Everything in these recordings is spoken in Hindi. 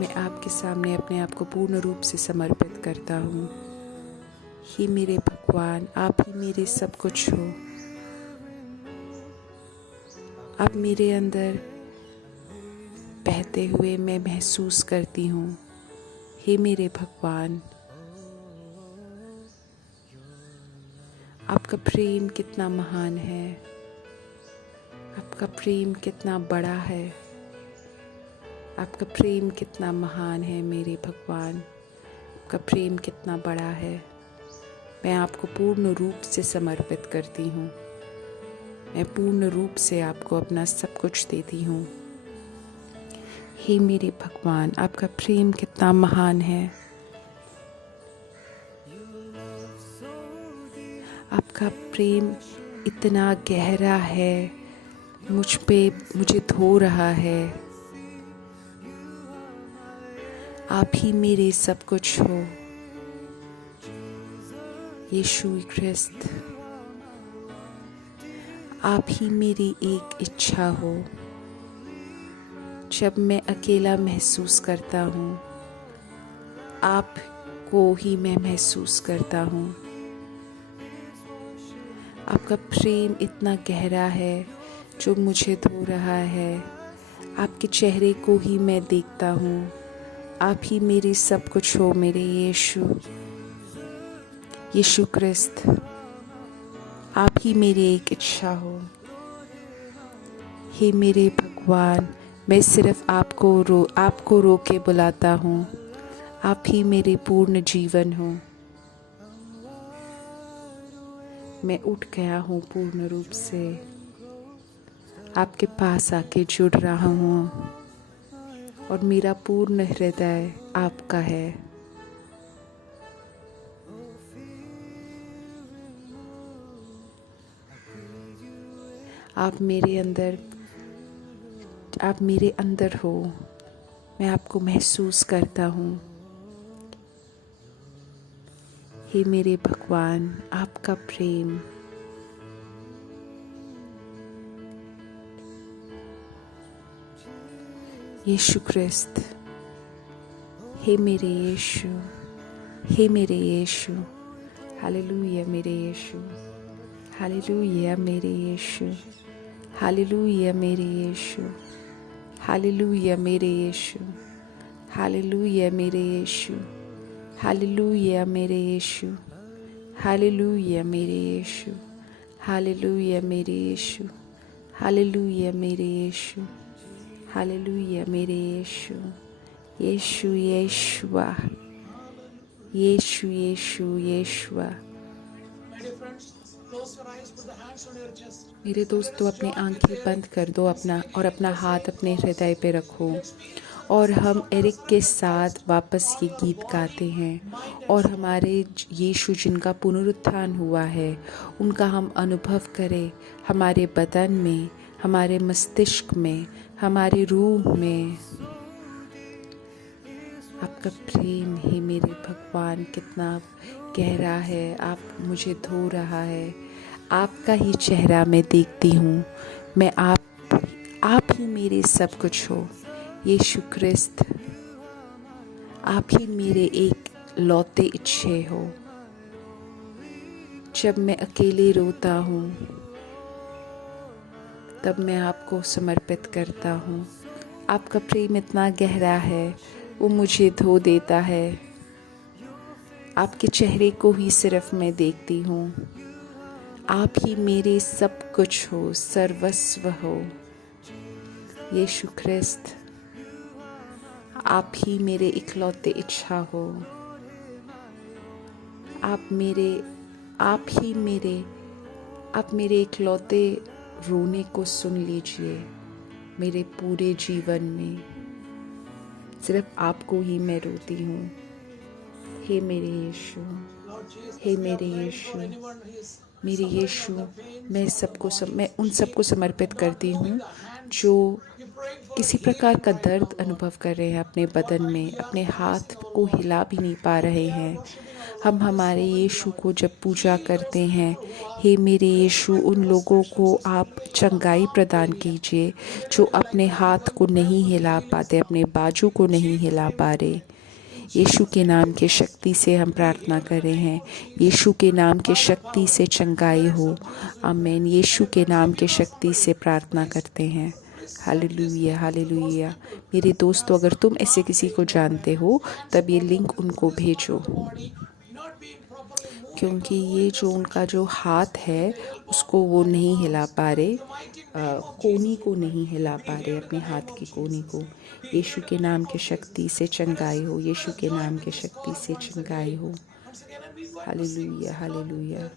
मैं आपके सामने अपने आप को पूर्ण रूप से समर्पित करता हूँ। हे मेरे भगवान, आप ही मेरे सब कुछ हो। आप मेरे अंदर बहते हुए मैं महसूस करती हूँ। हे मेरे भगवान, आपका प्रेम कितना महान है, आपका प्रेम कितना बड़ा है, आपका प्रेम कितना महान है मेरे भगवान, आपका प्रेम कितना बड़ा है। मैं आपको पूर्ण रूप से समर्पित करती हूँ। मैं पूर्ण रूप से आपको अपना सब कुछ देती हूँ। हे मेरे भगवान, आपका प्रेम कितना महान है। आपका प्रेम इतना गहरा है, मुझे धो रहा है। आप ही मेरे सब कुछ हो, यीशु ख्रिस्त। आप ही मेरी एक इच्छा हो। जब मैं अकेला महसूस करता हूँ, आप को ही मैं महसूस करता हूँ। आपका प्रेम इतना गहरा है जो मुझे धो रहा है। आपके चेहरे को ही मैं देखता हूँ। आप ही मेरी सब कुछ हो मेरे यीशु ख्रिस्त। आप ही मेरी एक इच्छा हो। हे मेरे भगवान, मैं सिर्फ आपको रो के बुलाता हूँ। आप ही मेरे पूर्ण जीवन हो। मैं उठ गया हूँ पूर्ण रूप से, आपके पास आके जुड़ रहा हूँ और मेरा पूर्ण हृदय आपका है। आप मेरे अंदर हो। मैं आपको महसूस करता हूँ। हे मेरे भगवान, आपका प्रेम यीशु ख्रिस्त। हे मेरे यीशु, हे मेरे यीशु, हालेलुया मेरे यीशु, हालेलुया मेरे यीशु, हालेलुया मेरे यीशु, हालेलुया मेरे यीशु, हालेलुया मेरे यीशु, हालेलुया मेरे यीशु, हालेलुया मेरे यीशु, हालेलुया मेरे यीशु, हालेलुया मेरे यीशु, हालेलुया मेरे यीशु, यीशु यीशुआ, यीशु यीशु यीशुआ। मेरे दोस्तों, अपनी आंखें बंद कर दो अपना हाथ अपने हृदय पे रखो और हम एरिक के साथ वापस ये गीत गाते हैं और हमारे यीशु जिनका पुनरुत्थान हुआ है उनका हम अनुभव करें हमारे बदन में, हमारे मस्तिष्क में, हमारे रूह में। आपका प्रेम है मेरे भगवान कितना गहरा है। आप मुझे धो रहा है। आपका ही चेहरा मैं देखती हूँ। मैं आप ही मेरे सब कुछ हो यीशु ख्रिस्त। आप ही मेरे एक लौते इच्छे हो। जब मैं अकेले रोता हूँ तब मैं आपको समर्पित करता हूँ। आपका प्रेम इतना गहरा है, वो मुझे धो देता है। आपके चेहरे को ही सिर्फ मैं देखती हूँ। आप ही मेरे सब कुछ हो, सर्वस्व हो यीशु ख्रिस्त। आप ही मेरे इकलौते इच्छा हो। आप मेरे इकलौते रोने को सुन लीजिए। मेरे पूरे जीवन में सिर्फ आपको ही मैं रोती हूँ। हे मेरे यीशु, हे मेरे यीशु, मेरे यीशु, मैं उन सबको समर्पित करती हूँ जो किसी प्रकार का दर्द अनुभव कर रहे हैं अपने बदन में, अपने हाथ को हिला भी नहीं पा रहे हैं, हम हमारे यीशु को जब पूजा करते हैं, हे मेरे यीशु, उन लोगों को आप चंगाई प्रदान कीजिए जो अपने हाथ को नहीं हिला पाते, अपने बाजू को नहीं हिला पा रहे। यीशु के नाम के शक्ति से हम प्रार्थना कर रहे हैं, यीशु के नाम के शक्ति से चंगाई हो। आमीन। यीशु के नाम के शक्ति से प्रार्थना करते हैं। Hallelujah, hallelujah. मेरे दोस्तों, अगर तुम ऐसे किसी को जानते हो तब ये लिंक उनको भेजो, क्योंकि ये जो उनका जो हाथ है उसको वो नहीं हिला पा रहे, कोनी को नहीं हिला पा रहे, अपने हाथ की कोनी को। यीशु के नाम के शक्ति से चंगाई हो, यीशु के नाम के शक्ति से चंगाई हो। Hallelujah, hallelujah.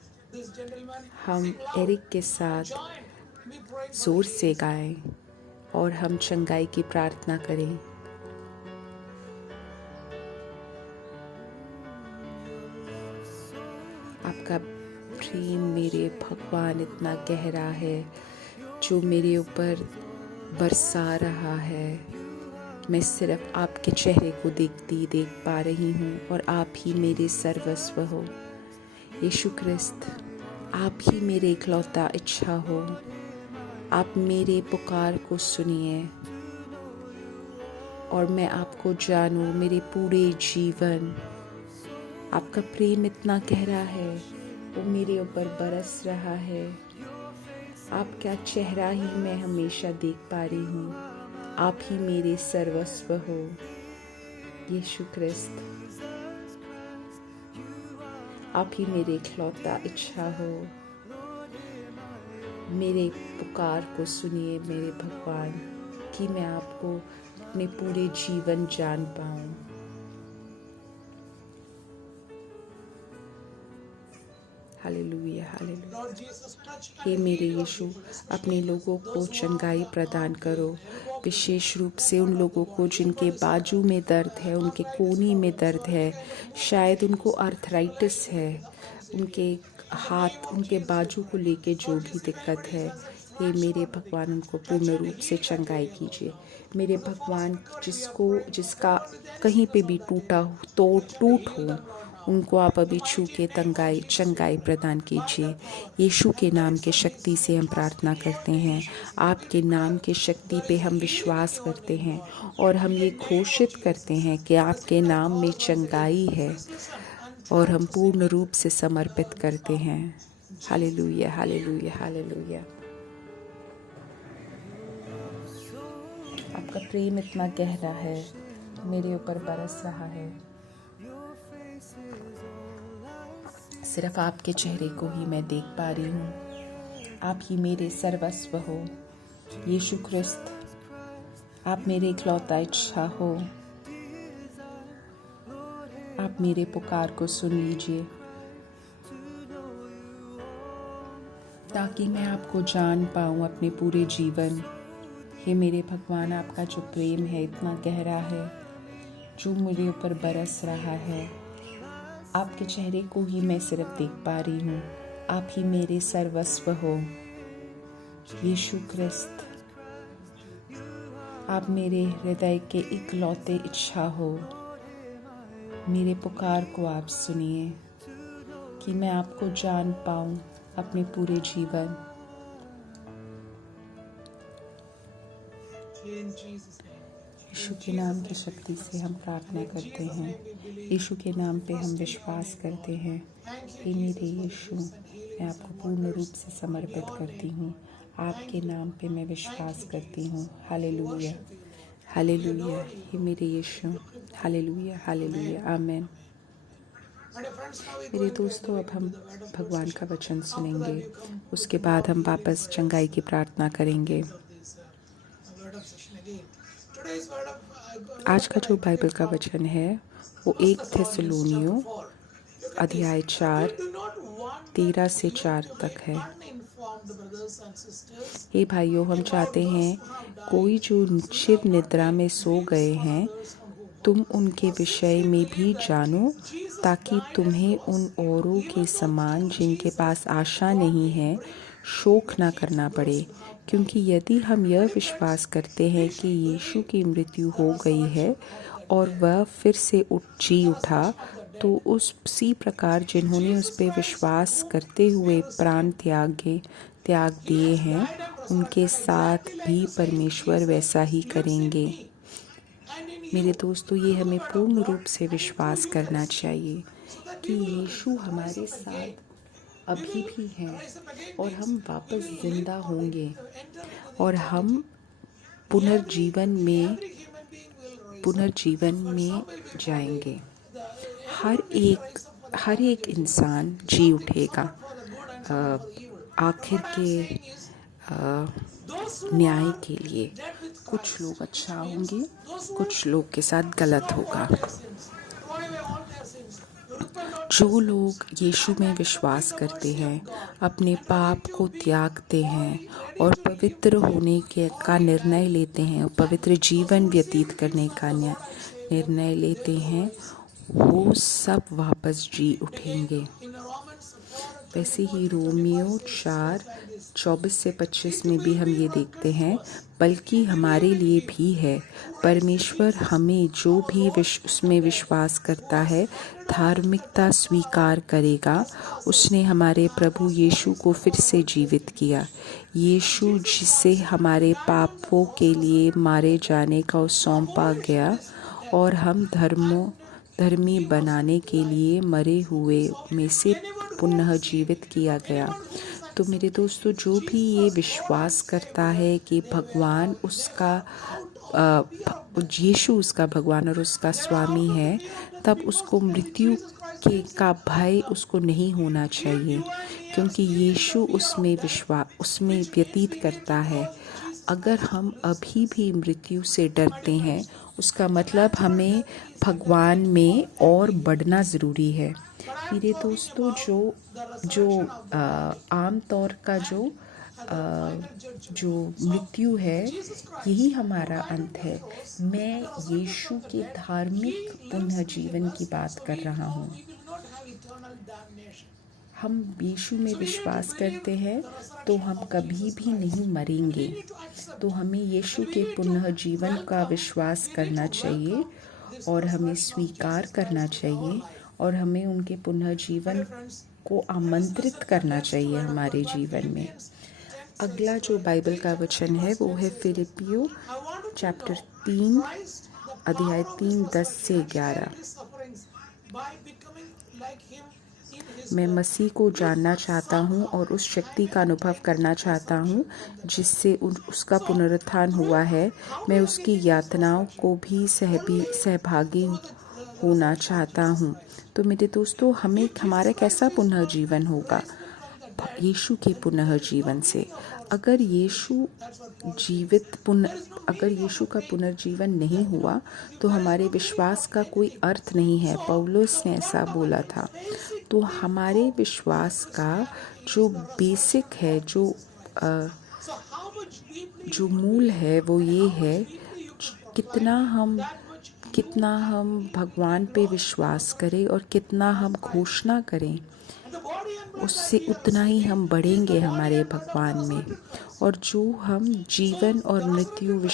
हम एरिक के साथ जोर से गाएं और हम चंगाई की प्रार्थना करें। आपका प्रेम मेरे भगवान इतना गहरा है जो मेरे ऊपर बरसा रहा है। मैं सिर्फ आपके चेहरे को देख पा रही हूँ और आप ही मेरे सर्वस्व हो। यीशु ख्रिस्त, आप ही मेरे इकलौता इच्छा हो। आप मेरे पुकार को सुनिए और मैं आपको जानूं मेरे पूरे जीवन। आपका प्रेम इतना गहरा है, वो मेरे ऊपर बरस रहा है। आपका चेहरा ही मैं हमेशा देख पा रही हूँ। आप ही मेरे सर्वस्व हो। यीशु ख्रिस्त, आप ही मेरे इकलौता इच्छा हो। मेरे पुकार को सुनिए मेरे भगवान, कि मैं आपको अपने पूरे जीवन जान पाऊँ। Hallelujah, hallelujah. हे मेरे यीशु, अपने लोगों को चंगाई प्रदान करो, विशेष रूप से उन लोगों को जिनके बाजू में दर्द है, उनके कोहनी में दर्द है, शायद उनको आर्थराइटिस है, उनके हाथ, उनके बाजू को लेके जो भी दिक्कत है, हे मेरे भगवान, उनको पूर्ण रूप से चंगाई कीजिए। मेरे भगवान, जिसका कहीं पे भी टूट हो, उनको आप अभी छू के चंगाई प्रदान कीजिए। यीशु के नाम के शक्ति से हम प्रार्थना करते हैं। आपके नाम के शक्ति पे हम विश्वास करते हैं और हम ये घोषित करते हैं कि आपके नाम में चंगाई है और हम पूर्ण रूप से समर्पित करते हैं। Hallelujah, hallelujah, hallelujah. आपका प्रेम इतना गहरा है, मेरे ऊपर बरस रहा है। सिर्फ आपके चेहरे को ही मैं देख पा रही हूँ। आप ही मेरे सर्वस्व हो। यीशु ख्रिस्त, आप मेरे इकलौता इच्छा हो। आप मेरे पुकार को सुन लीजिए, ताकि मैं आपको जान पाऊँ अपने पूरे जीवन। हे मेरे भगवान, आपका जो प्रेम है इतना गहरा है, जो मेरे ऊपर बरस रहा है। आपके चेहरे को ही मैं सिर्फ देख पा रही हूँ। आप ही मेरे सर्वस्व हो। यीशु ख्रिस्त, आप मेरे हृदय के इकलौते इच्छा हो। मेरे पुकार को आप सुनिए, कि मैं आपको जान पाऊँ अपने पूरे जीवन। यीशु के नाम की शक्ति से हम प्रार्थना करते हैं। यीशु के नाम पे हम विश्वास करते हैं। हे मेरे यीशु, मैं आपको पूर्ण रूप से समर्पित करती हूँ। आपके नाम पे मैं विश्वास करती हूँ। Hallelujah, hallelujah. हे मेरे यीशु, हालेलुया, हालेलुया, आमीन। मेरे दोस्तों, अब हम भगवान का वचन सुनेंगे, उसके बाद हम वापस चंगाई की प्रार्थना करेंगे। आज का जो बाइबल का वचन है वो 1 थिस्सलुनीयों अध्याय 4 13 से 4 तक है। हे भाइयों, हम चाहते हैं कोई जो चिर निद्रा में सो गए हैं, तुम उनके विषय में भी जानो, ताकि तुम्हें उन औरों के समान जिनके पास आशा नहीं है शोक ना करना पड़े, क्योंकि यदि हम यह विश्वास करते हैं कि यीशु की मृत्यु हो गई है और वह फिर से जी उठा, तो उसी प्रकार जिन्होंने उस पर विश्वास करते हुए प्राण त्याग दिए हैं, उनके साथ भी परमेश्वर वैसा ही करेंगे। मेरे दोस्तों, ये हमें पूर्ण रूप से विश्वास करना चाहिए कि यीशु हमारे साथ अभी भी हैं और हम वापस जिंदा होंगे और हम पुनर्जीवन में जाएंगे। हर एक इंसान जी उठेगा आखिर के न्याय के लिए। कुछ लोग अच्छा होंगे, कुछ लोग के साथ गलत होगा। जो लोग यीशु में विश्वास करते हैं, अपने पाप को त्यागते हैं और पवित्र होने का निर्णय लेते हैं और पवित्र जीवन व्यतीत करने का निर्णय लेते हैं, वो सब वापस जी उठेंगे। वैसे ही रोमियो 4:24-25 में भी हम ये देखते हैं, बल्कि हमारे लिए भी है, परमेश्वर हमें जो भी उसमें विश्वास करता है धार्मिकता स्वीकार करेगा। उसने हमारे प्रभु यीशु को फिर से जीवित किया। यीशु जिसे हमारे पापों के लिए मारे जाने का सौंपा गया और हम धर्मी बनाने के लिए मरे हुए में से पुनः जीवित किया गया। तो मेरे दोस्तों, जो भी ये विश्वास करता है कि भगवान यीशु उसका भगवान और उसका स्वामी है, तब उसको मृत्यु का भय उसको नहीं होना चाहिए, क्योंकि यीशु उसमें व्यतीत करता है। अगर हम अभी भी मृत्यु से डरते हैं, उसका मतलब हमें भगवान में और बढ़ना ज़रूरी है। मेरे दोस्तों, जो आम तौर का जो मृत्यु है, यही हमारा अंत है। मैं यीशु के धार्मिक पुनः जीवन की बात कर रहा हूँ। हम यीशु में विश्वास करते हैं तो हम कभी भी नहीं मरेंगे। तो हमें यीशु के पुनः जीवन का विश्वास करना चाहिए और हमें स्वीकार करना चाहिए और हमें उनके पुनः जीवन को आमंत्रित करना चाहिए हमारे जीवन में। अगला जो बाइबल का वचन है वो है फिलिपियो चैप्टर 3 अध्याय 3:10-11। मैं मसीह को जानना चाहता हूँ और उस शक्ति का अनुभव करना चाहता हूँ जिससे उसका पुनरुत्थान हुआ है। मैं उसकी यातनाओं को भी सहभागी होना चाहता हूँ। तो मेरे दोस्तों, हमारा कैसा पुनः जीवन होगा? यीशु के पुनः जीवन से। अगर यीशु का पुनर्जीवन नहीं हुआ तो हमारे विश्वास का कोई अर्थ नहीं है। पौलुस ने ऐसा बोला था। तो हमारे विश्वास का जो बेसिक है, जो मूल है, वो ये है, कितना हम भगवान पे विश्वास करें और कितना हम घोषणा करें, उससे उतना ही हम बढ़ेंगे हमारे भगवान में। और जो हम जीवन और मृत्यु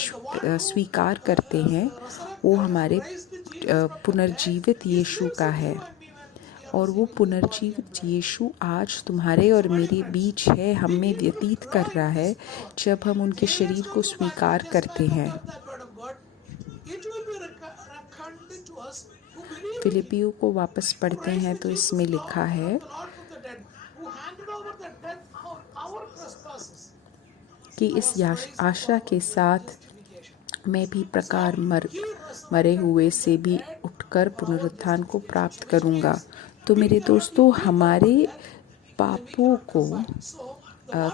स्वीकार करते हैं, वो हमारे पुनर्जीवित यीशु का है। और वो पुनर्जीवित यीशु आज तुम्हारे और मेरे बीच है, हम में व्यतीत कर रहा है जब हम उनके शरीर को स्वीकार करते हैं। फिलिपियो को वापस पढ़ते हैं तो इसमें लिखा है कि इस आशा के साथ मैं भी प्रकार मरे हुए से भी उठकर पुनरुत्थान को प्राप्त करूंगा। तो मेरे दोस्तों, हमारे पापों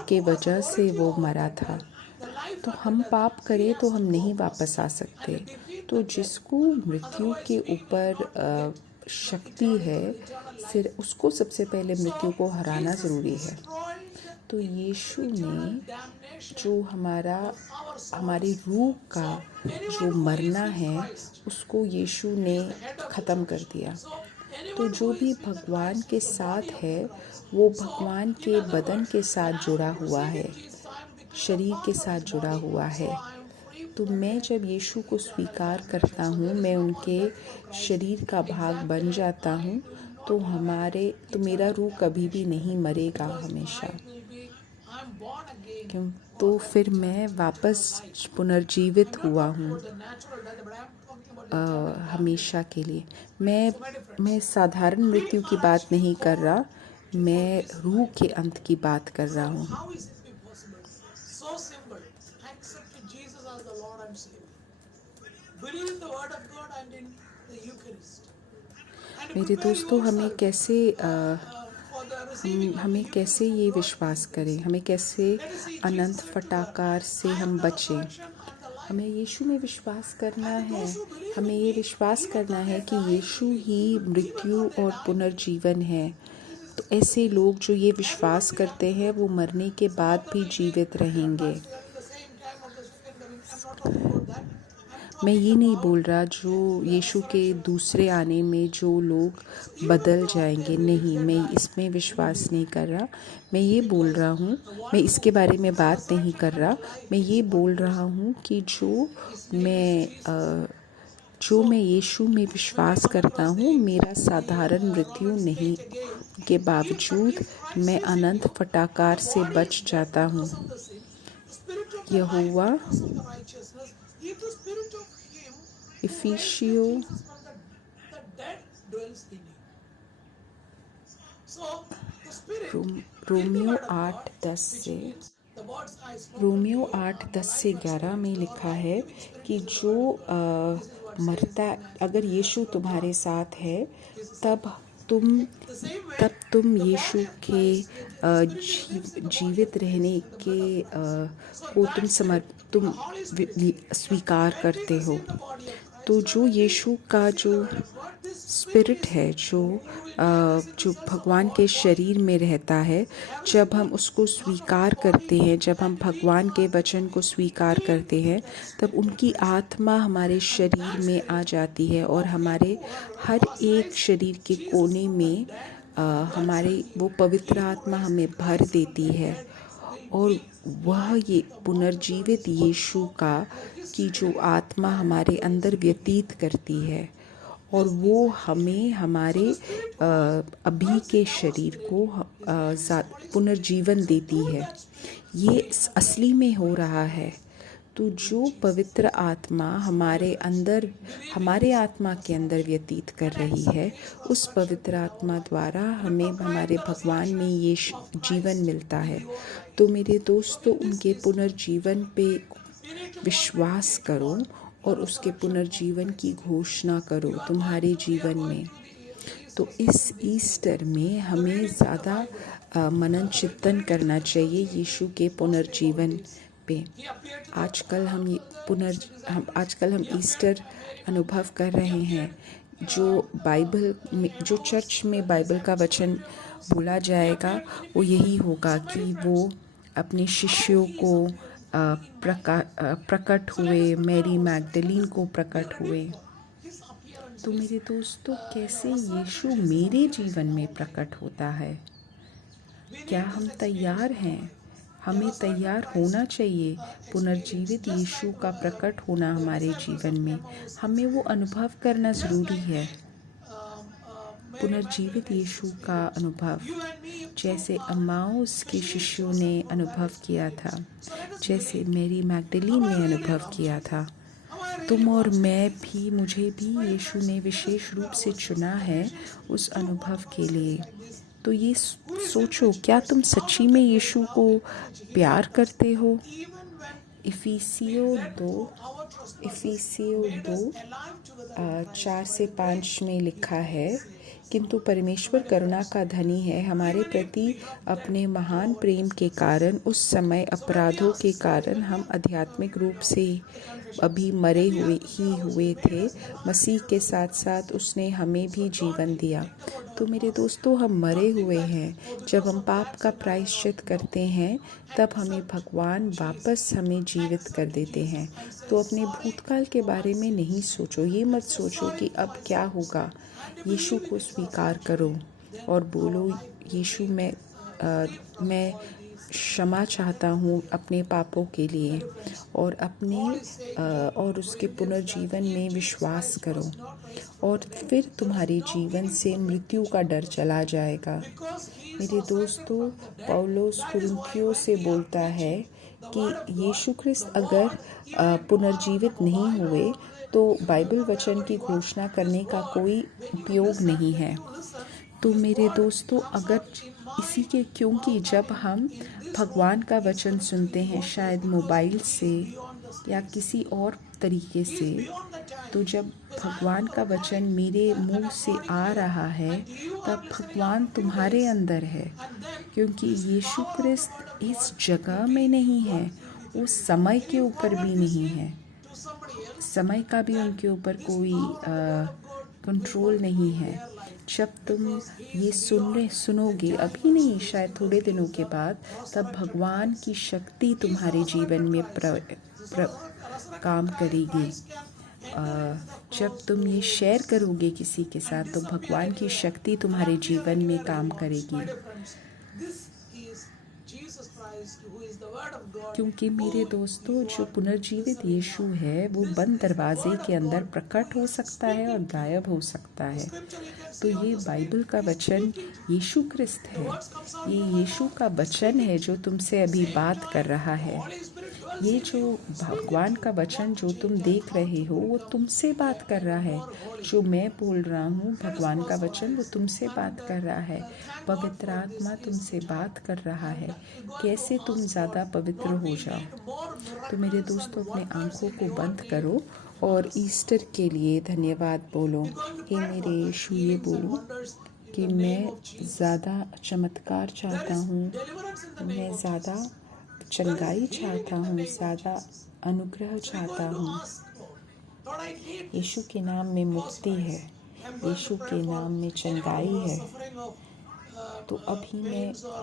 के वजह से वो मरा था। तो हम पाप करें तो हम नहीं वापस आ सकते। तो जिसको मृत्यु के ऊपर शक्ति है, सिर्फ उसको सबसे पहले मृत्यु को हराना ज़रूरी है। तो यीशु ने जो हमारी रूह का जो मरना है, उसको यीशु ने ख़त्म कर दिया। तो जो भी भगवान के साथ है, वो भगवान के बदन के साथ जुड़ा हुआ है। शरीर के साथ जुड़ा हुआ है। तो मैं जब यीशु को स्वीकार करता हूँ, मैं उनके शरीर का भाग बन जाता हूँ, तो मेरा रूह कभी भी नहीं मरेगा हमेशा। क्यों? तो फिर मैं वापस पुनर्जीवित हुआ हूँ हमेशा के लिए। मैं साधारण मृत्यु की बात नहीं कर रहा, मैं रूह के अंत की बात कर रहा हूँ। मेरे दोस्तों, हमें कैसे ये विश्वास करें, हमें कैसे अनंत फटाकार से हम बचें। हमें यीशु में विश्वास करना है। हमें ये विश्वास करना है कि यीशु ही मृत्यु और पुनर्जीवन है। तो ऐसे लोग जो ये विश्वास करते हैं वो मरने के बाद भी जीवित रहेंगे। मैं ये नहीं बोल रहा जो यीशु के दूसरे आने में जो लोग बदल जाएंगे, नहीं, मैं इसमें विश्वास नहीं कर रहा। मैं ये बोल रहा हूँ, मैं इसके बारे में बात नहीं कर रहा। मैं ये बोल रहा हूँ कि जो मैं यीशु में विश्वास करता हूँ, मेरा साधारण मृत्यु नहीं के बावजूद मैं अनंत फटाकार से बच जाता हूँ। यहोवा इफिसियों रोमियो 8:10 से 11 में लिखा है कि जो मरता, अगर यीशु तुम्हारे साथ है तब तुम यीशु के जीवित रहने के को तुम स्वीकार करते हो। तो जो यीशु का जो स्पिरिट है, जो भगवान के शरीर में रहता है, जब हम उसको स्वीकार करते हैं, जब हम भगवान के वचन को स्वीकार करते हैं, तब उनकी आत्मा हमारे शरीर में आ जाती है और हमारे हर एक शरीर के कोने में वो पवित्र आत्मा हमें भर देती है। और वह ये पुनर्जीवित यीशु की जो आत्मा हमारे अंदर व्यतीत करती है और वो हमें हमारे अभी के शरीर को पुनर्जीवन देती है। ये असली में हो रहा है। तो जो पवित्र आत्मा हमारे आत्मा के अंदर व्यतीत कर रही है, उस पवित्र आत्मा द्वारा हमें हमारे भगवान में ये जीवन मिलता है। तो मेरे दोस्तों, उनके पुनर्जीवन पे विश्वास करो और उसके पुनर्जीवन की घोषणा करो तुम्हारे जीवन में। तो इस ईस्टर में हमें ज़्यादा मनन चिंतन करना चाहिए यीशु के पुनर्जीवन पे। आजकल हम ईस्टर अनुभव कर रहे हैं। जो चर्च में बाइबल का वचन बोला जाएगा वो यही होगा कि वो अपने शिष्यों को प्रकट हुए, मैरी मैगदलीन को प्रकट हुए। तो मेरे दोस्तों, कैसे यीशु मेरे जीवन में प्रकट होता है? क्या हम तैयार हैं? हमें तैयार होना चाहिए। पुनर्जीवित यीशु का प्रकट होना हमारे जीवन में, हमें वो अनुभव करना ज़रूरी है। पुनर्जीवित यीशु का अनुभव जैसे अम्माउस के शिष्यों ने अनुभव किया था, जैसे मैरी मैगदलीन ने अनुभव किया था, तुम और मुझे भी यीशु ने विशेष रूप से चुना है उस अनुभव के लिए। तो ये सोचो, क्या तुम सच्ची में यीशु को प्यार करते हो? इफिसियों 2:4-5 में लिखा है, किंतु परमेश्वर करुणा का धनी है, हमारे प्रति अपने महान प्रेम के कारण उस समय अपराधों के कारण हम आध्यात्मिक रूप से अभी मरे हुए थे, मसीह के साथ साथ उसने हमें भी जीवन दिया। तो मेरे दोस्तों, हम मरे हुए हैं। जब हम पाप का प्रायश्चित करते हैं तब हमें भगवान वापस हमें जीवित कर देते हैं। तो अपने भूतकाल के बारे में नहीं सोचो। ये मत सोचो कि अब क्या होगा। यीशु को स्वीकार करो और बोलो, यीशु मैं क्षमा चाहता हूँ अपने पापों के लिए और और उसके पुनर्जीवन में विश्वास करो और फिर तुम्हारे जीवन से मृत्यु का डर चला जाएगा। मेरे दोस्तों, पौलुस कुरिन्थियों से बोलता है कि यीशु ख्रिस्त अगर पुनर्जीवित नहीं हुए तो बाइबल वचन की घोषणा करने का कोई उपयोग नहीं है। तो मेरे दोस्तों, अगर क्योंकि जब हम भगवान का वचन सुनते हैं, शायद मोबाइल से या किसी और तरीके से, तो जब भगवान का वचन मेरे मुंह से आ रहा है तब भगवान तुम्हारे अंदर है, क्योंकि यीशु ख्रिस्त इस जगह में नहीं है, उस समय के ऊपर भी नहीं है, समय का भी उनके ऊपर कोई कंट्रोल नहीं है। जब तुम ये सुनोगे, अभी नहीं, शायद थोड़े दिनों के बाद, तब भगवान की शक्ति तुम्हारे जीवन में काम करेगी। जब तुम ये शेयर करोगे किसी के साथ, तो भगवान की शक्ति तुम्हारे जीवन में काम करेगी। क्योंकि मेरे दोस्तों, जो पुनर्जीवित यीशु है वो बंद दरवाजे के अंदर प्रकट हो सकता है और गायब हो सकता है। तो ये बाइबल का वचन यीशु ख्रिस्त है, ये यीशु का वचन है जो तुमसे अभी बात कर रहा है। ये जो भगवान का वचन जो तुम देख रहे हो वो तुमसे बात कर रहा है। जो मैं बोल रहा हूँ भगवान का वचन, वो तुमसे बात कर रहा है। पवित्र आत्मा तुमसे बात कर रहा है, कैसे तुम ज़्यादा पवित्र हो जाओ। तो मेरे दोस्तों, अपने आँखों को बंद करो और ईस्टर के लिए धन्यवाद बोलो। हे मेरे यीशु, ये बोलो कि मैं ज़्यादा चमत्कार चाहता हूँ, मैं ज़्यादा चंगाई चाहता हूँ, ज़्यादा अनुग्रह चाहता हूँ। यीशु के नाम में मुक्ति है, यीशु के नाम में चंगाई है। तो अभी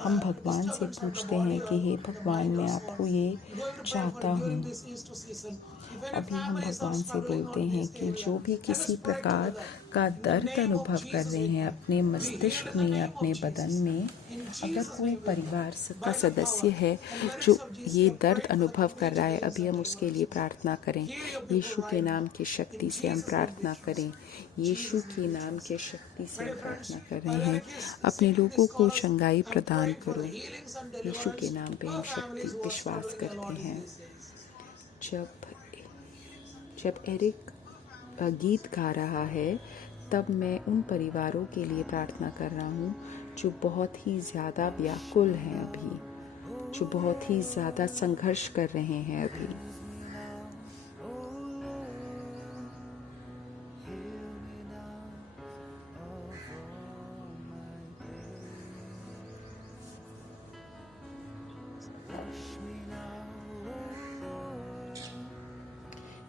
हम भगवान से पूछते हैं कि हे भगवान, मैं आपको ये चाहता हूँ। अभी हम भगवान से बोलते हैं कि जो भी किसी प्रकार का दर्द अनुभव कर रहे हैं अपने मस्तिष्क में या अपने बदन में, अगर कोई परिवार का सदस्य है जो ये दर्द अनुभव कर रहा है, अभी हम उसके लिए प्रार्थना करें। यीशु के नाम की शक्ति से हम प्रार्थना करें। यीशु के नाम के शक्ति से हम प्रार्थना कर रहे हैं। अपने लोगों को चंगाई प्रदान करो। यीशु के नाम पे हम शक्ति विश्वास करते हैं। जब एरिक गीत गा रहा है, तब मैं उन परिवारों के लिए प्रार्थना कर रहा हूँ जो बहुत ही ज़्यादा व्याकुल हैं अभी, जो बहुत ही ज़्यादा संघर्ष कर रहे हैं अभी।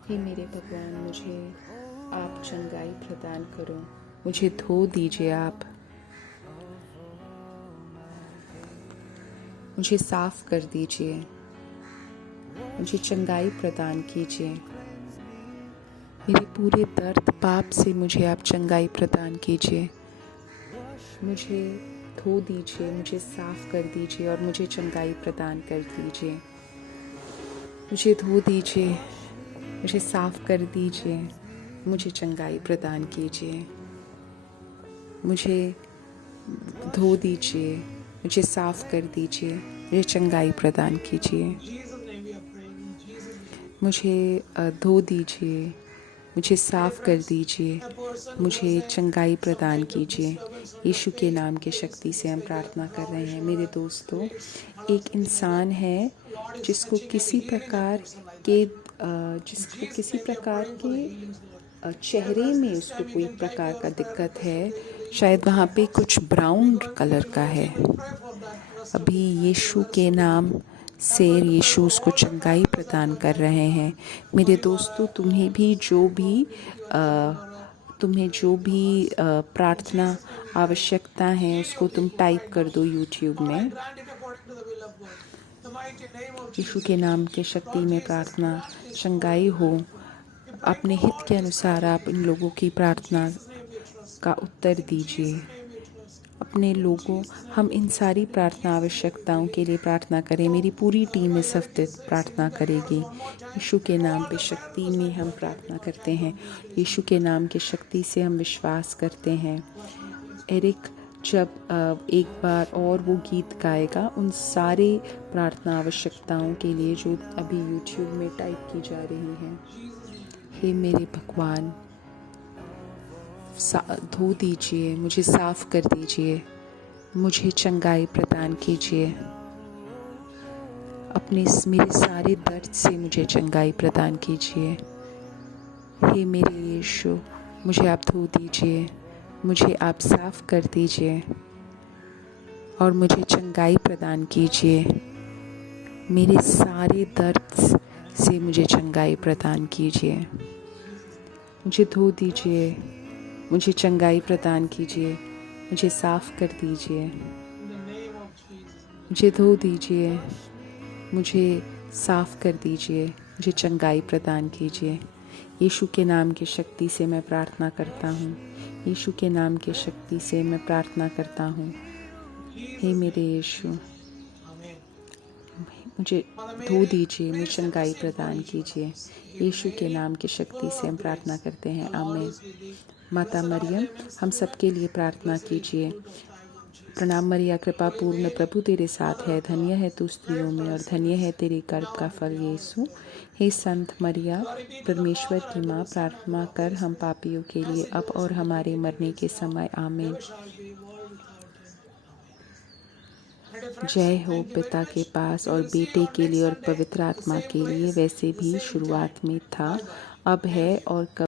हे मेरे भगवान, मुझे आप चंगाई प्रदान करो, मुझे धो दीजिए आप, मुझे साफ कर दीजिए, मुझे चंगाई प्रदान कीजिए। मेरे पूरे दर्द पाप से मुझे आप चंगाई प्रदान कीजिए। मुझे धो दीजिए, मुझे साफ कर दीजिए और मुझे चंगाई प्रदान कर दीजिए। मुझे धो दीजिए, मुझे साफ कर दीजिए, मुझे चंगाई प्रदान कीजिए। मुझे धो दीजिए, मुझे साफ कर दीजिए, मुझे चंगाई प्रदान कीजिए। मुझे धो दीजिए, मुझे साफ कर दीजिए, मुझे चंगाई प्रदान कीजिए। यीशु के नाम के शक्ति से हम प्रार्थना कर रहे हैं। मेरे दोस्तों, एक इंसान है जिसको किसी प्रकार के चेहरे में उसको कोई प्रकार का दिक्कत है, शायद वहाँ पे कुछ ब्राउन कलर का है। अभी यीशु के नाम से यीशु उसको चंगाई प्रदान कर रहे हैं। मेरे दोस्तों, तुम्हें जो भी प्रार्थना आवश्यकता है उसको तुम टाइप कर दो यूट्यूब में। यीशु के नाम के शक्ति में प्रार्थना, चंगाई हो। अपने हित के अनुसार आप इन लोगों की प्रार्थना का उत्तर दीजिए अपने लोगों, हम इन सारी प्रार्थना आवश्यकताओं के लिए प्रार्थना करें। मेरी पूरी टीम इस हफ्ते प्रार्थना करेगी। यीशु के नाम पे शक्ति में हम प्रार्थना करते हैं। यीशु के नाम की शक्ति से हम विश्वास करते हैं। एरिक जब एक बार और वो गीत गाएगा, उन सारे प्रार्थना आवश्यकताओं के लिए जो अभी यूट्यूब में टाइप की जा रही हैं। हे मेरे भगवान, धो दीजिए, मुझे साफ कर दीजिए, मुझे चंगाई प्रदान कीजिए। अपने मेरे सारे दर्द से मुझे चंगाई प्रदान कीजिए। हे मेरे यीशु, मुझे आप धो दीजिए, मुझे आप साफ कर दीजिए और मुझे चंगाई प्रदान कीजिए। मेरे सारे दर्द से मुझे चंगाई प्रदान कीजिए। मुझे धो दीजिए, मुझे चंगाई प्रदान कीजिए, मुझे साफ कर दीजिए। मुझे धो दीजिए, मुझे साफ कर दीजिए, मुझे चंगाई प्रदान कीजिए। यीशु के नाम की शक्ति से मैं प्रार्थना करता हूँ। यीशु के नाम की शक्ति से मैं प्रार्थना करता हूँ। हे मेरे यीशु, मुझे धो दीजिए, मुझे चंगाई प्रदान कीजिए। यीशु के नाम की शक्ति से हम प्रार्थना करते हैं। आमीन। माता मरियम, हम सबके लिए प्रार्थना कीजिए। प्रणाम मरिया, कृपा पूर्ण, प्रभु तेरे साथ है, धन्य है तू स्त्रियों में और धन्य है तेरे गर्भ का फल यीशु। हे संत मरिया, परमेश्वर की माँ, प्रार्थना कर हम पापियों के लिए अब और हमारे मरने के समय। आमीन। जय हो पिता के पास और बेटे के लिए और पवित्र आत्मा के लिए, वैसे भी शुरुआत में था, अब है और कब